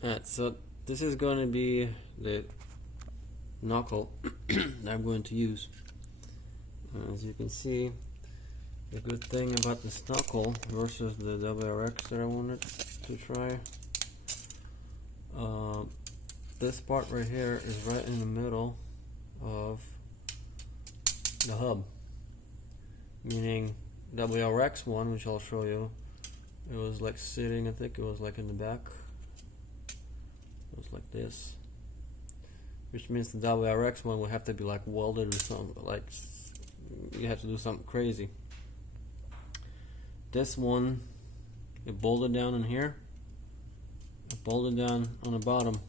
Alright, so this is going to be the knuckle that I'm going to use. As you can see, the good thing about this knuckle versus the WRX that I wanted to try, this part right here is right in the middle of the hub, meaning WRX one, which I'll show you, it was like sitting, I think it was like in the back, it was like this, which means the WRX one would have to be like welded or something, like you have to do something crazy. This one, it bolted down in here, it bolted down on the bottom.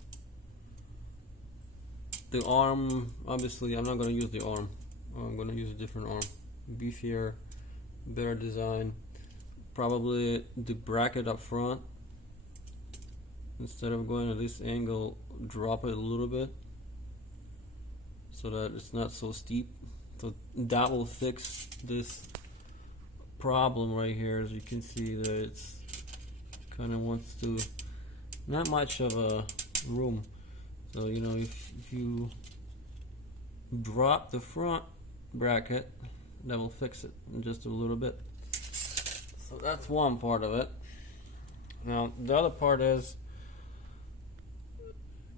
The arm, obviously I'm not going to use the arm, I'm going to use a different arm, beefier, better design. Probably the bracket up front, instead of going at this angle, drop it a little bit so that it's not so steep. So that will fix this problem right here. As you can see that it's kind of wants to, not much of a room. So you know, if you drop the front bracket, that will fix it in just a little bit. So that's one part of it. Now the other part is,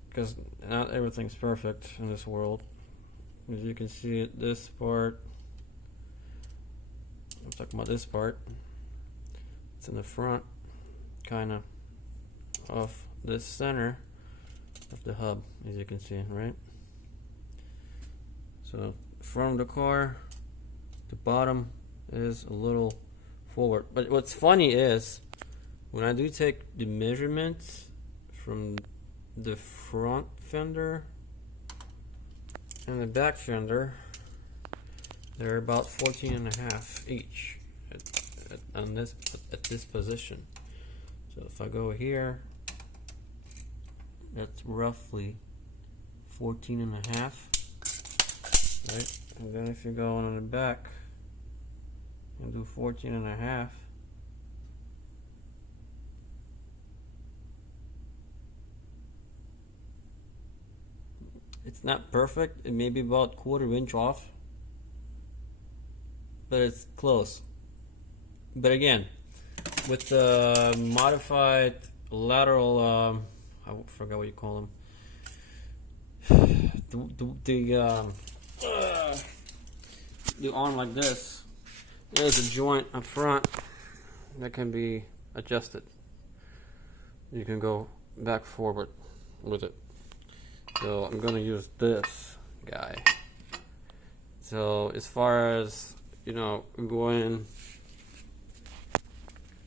because not everything's perfect in this world, as you can see, this part, I'm talking about this part, it's in the front kind of this center of the hub, as you can see, right? So from the car, the bottom is a little forward. But what's funny is, when I do take the measurements from the front fender and the back fender, they're about 14.5 each at this position. So if I go here, that's roughly 14.5, right? And then if you go on the back and do 14.5, it's not perfect, it may be about 1/4 inch off, but it's close. But again, with the modified lateral, I forgot what you call them, the arm like this, there's a joint up front that can be adjusted. You can go back forward with it. So I'm going to use this guy. So as far as, you know, going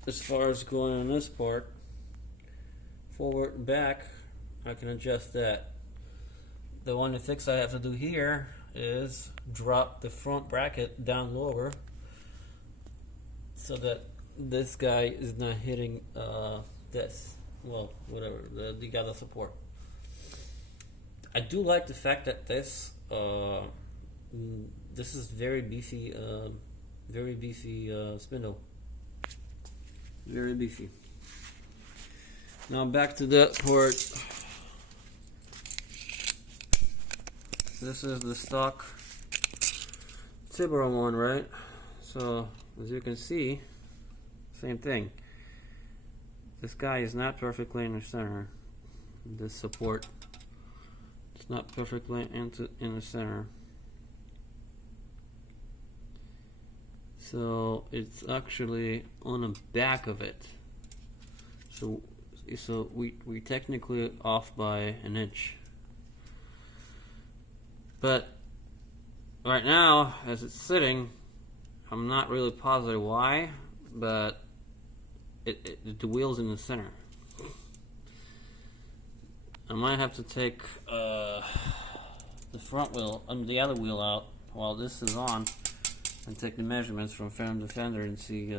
on this part, forward and back, I can adjust that. The one fix I have to do here is drop the front bracket down lower so that this guy is not hitting this, well, whatever, the other support. I do like the fact that this is very beefy spindle, very beefy. Now back to that part. This is the stock Tiburon one, right? So as you can see, same thing. This guy is not perfectly in the center. This support, it's not perfectly in the center. So it's actually on the back of it. So we technically off by an inch. But right now, as it's sitting, I'm not really positive why, but the wheel's in the center. I might have to take the front wheel, the other wheel out while this is on, and take the measurements from fender to fender and see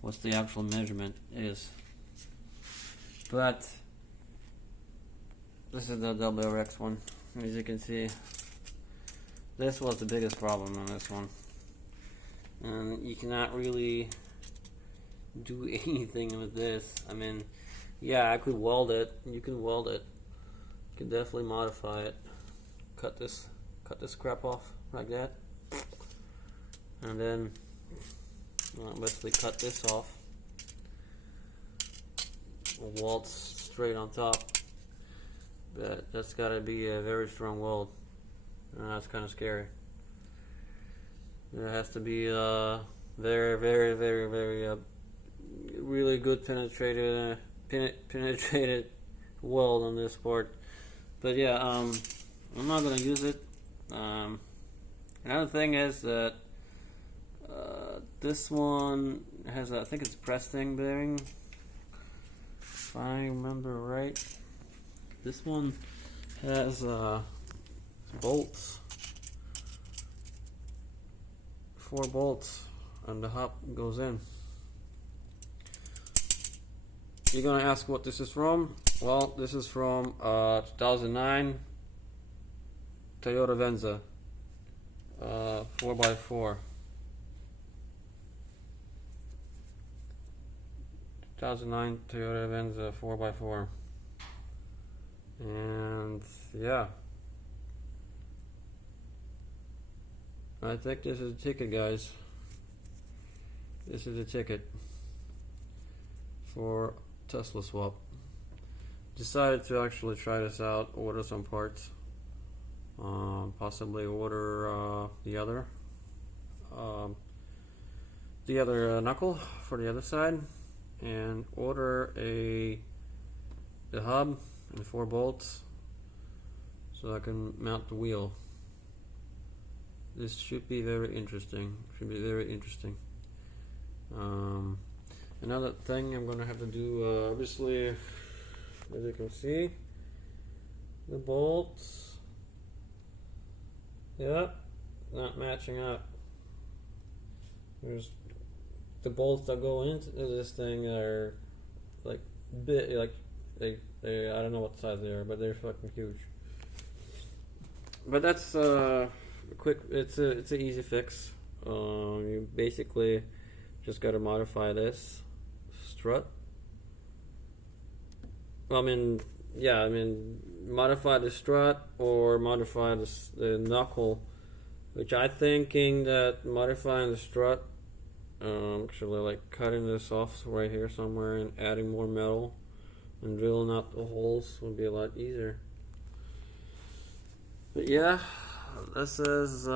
what's the actual measurement is. But this is the WRX one. As you can see, this was the biggest problem on this one, and you cannot really do anything with this. I mean, Yeah, I could weld it. You can weld it. You can definitely modify it. Cut this crap off like that, and then basically cut this off. Weld straight on top. But that's got to be a very strong weld, and that's kind of scary. There has to be very, very, very, very really good penetrated weld on this part. But yeah, I'm not gonna use it. Another thing is that this one has I think it's pressing bearing, if I remember right. This one has bolts, 4 bolts, and the hub goes in. You're gonna ask what this is from. Well, this is from 2009 Toyota Venza 4x4. 2009 Toyota Venza 4x4. And yeah, I think this is a ticket, guys. This is a ticket for Tesla swap. Decided to actually try this out, order some parts, possibly order the other knuckle for the other side, and order the hub and 4 bolts so I can mount the wheel. This should be very interesting. Another thing I'm gonna have to do, obviously, as you can see, the bolts, yeah, not matching up. There's the bolts that go into this thing are like bit, like they I don't know what size they are, but they're fucking huge. But that's quick. It's an easy fix. You basically just got to modify this strut. Well, modify the strut or modify the knuckle, which I'm thinking that modifying the strut, actually like cutting this off right here somewhere and adding more metal and drilling out the holes would be a lot easier. But yeah, this is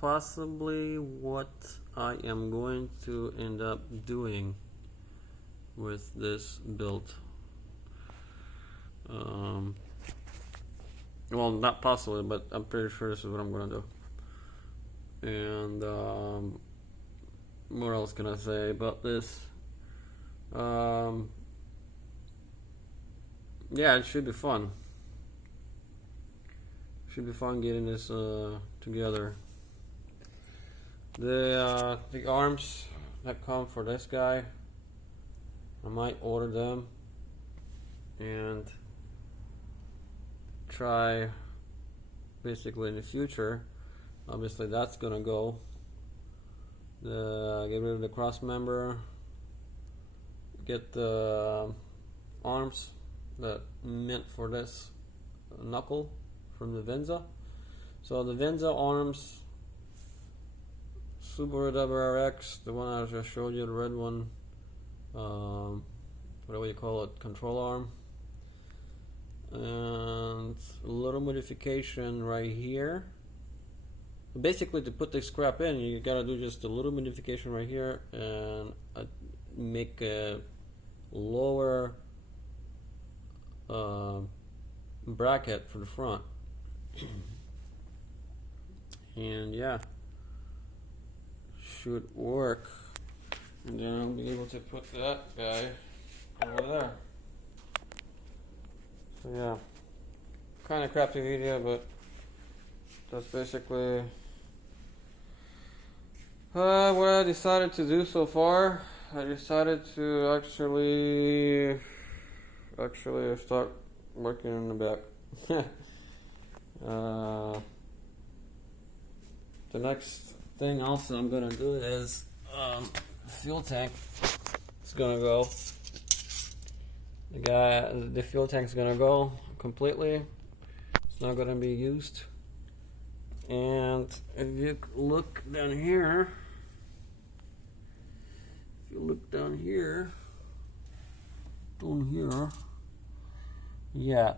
possibly what I am going to end up doing with this build. Well, not possibly, but I'm pretty sure this is what I'm gonna do. And what else can I say about this? Yeah, it should be fun. Should be fun getting this together. The arms that come for this guy, I might order them and try basically in the future. Obviously that's gonna go. Get rid of the cross member, get the arms that meant for this knuckle from the Venza. So the Venza arms, Subaru WRX, the one I just showed you, the red one, whatever you call it, control arm, and a little modification right here. Basically, to put the scrap in, you gotta do just a little modification right here and make a lower bracket for the front. And yeah, should work. And then I'll be able to put that guy over there. So yeah, kind of crappy video, but that's basically what I decided to do so far. I decided to actually start working in the back. The next thing also I'm gonna do is fuel tank. It's gonna go The fuel tank's gonna go completely. It's not gonna be used. And if you look down here, yeah,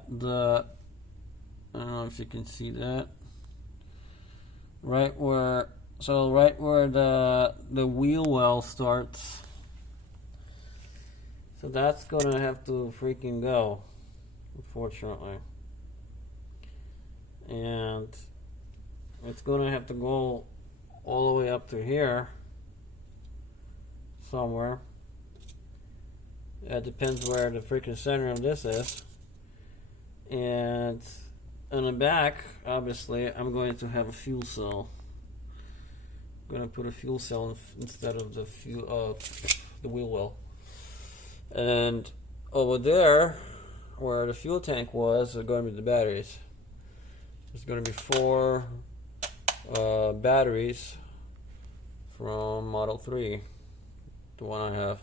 I don't know if you can see that. Right where the wheel well starts. So that's gonna have to freaking go, unfortunately. And it's gonna have to go all the way up to here somewhere. It depends where the freaking center of this is. And on the back, obviously, I'm going to have a fuel cell. I'm going to put a fuel cell instead of the wheel well. And over there, where the fuel tank was, are going to be the batteries. There's going to be 4 batteries from Model 3, the one I have.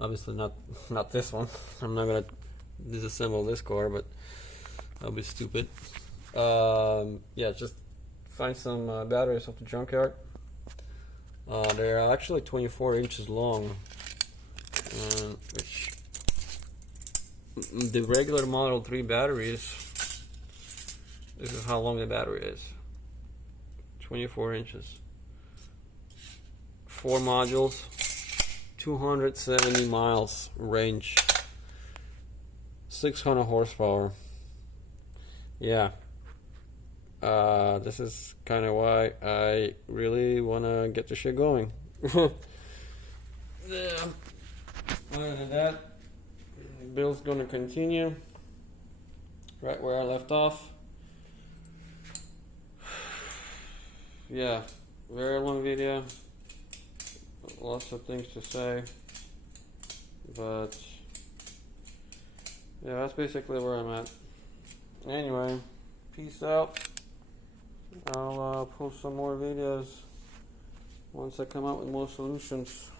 Obviously not this one. I'm not going to disassemble this car, but that'll be stupid. Yeah, just find some batteries off the junkyard. They're actually 24 inches long, which the regular Model 3 batteries, this is how long the battery is. 24 inches. 4 modules, 270 miles range, 600 horsepower. Yeah. This is kind of why I really want to get the shit going. Yeah. Other than that, the build's going to continue right where I left off. Yeah, very long video. Lots of things to say. But yeah, that's basically where I'm at. Anyway, peace out. I'll post some more videos once I come out with more solutions.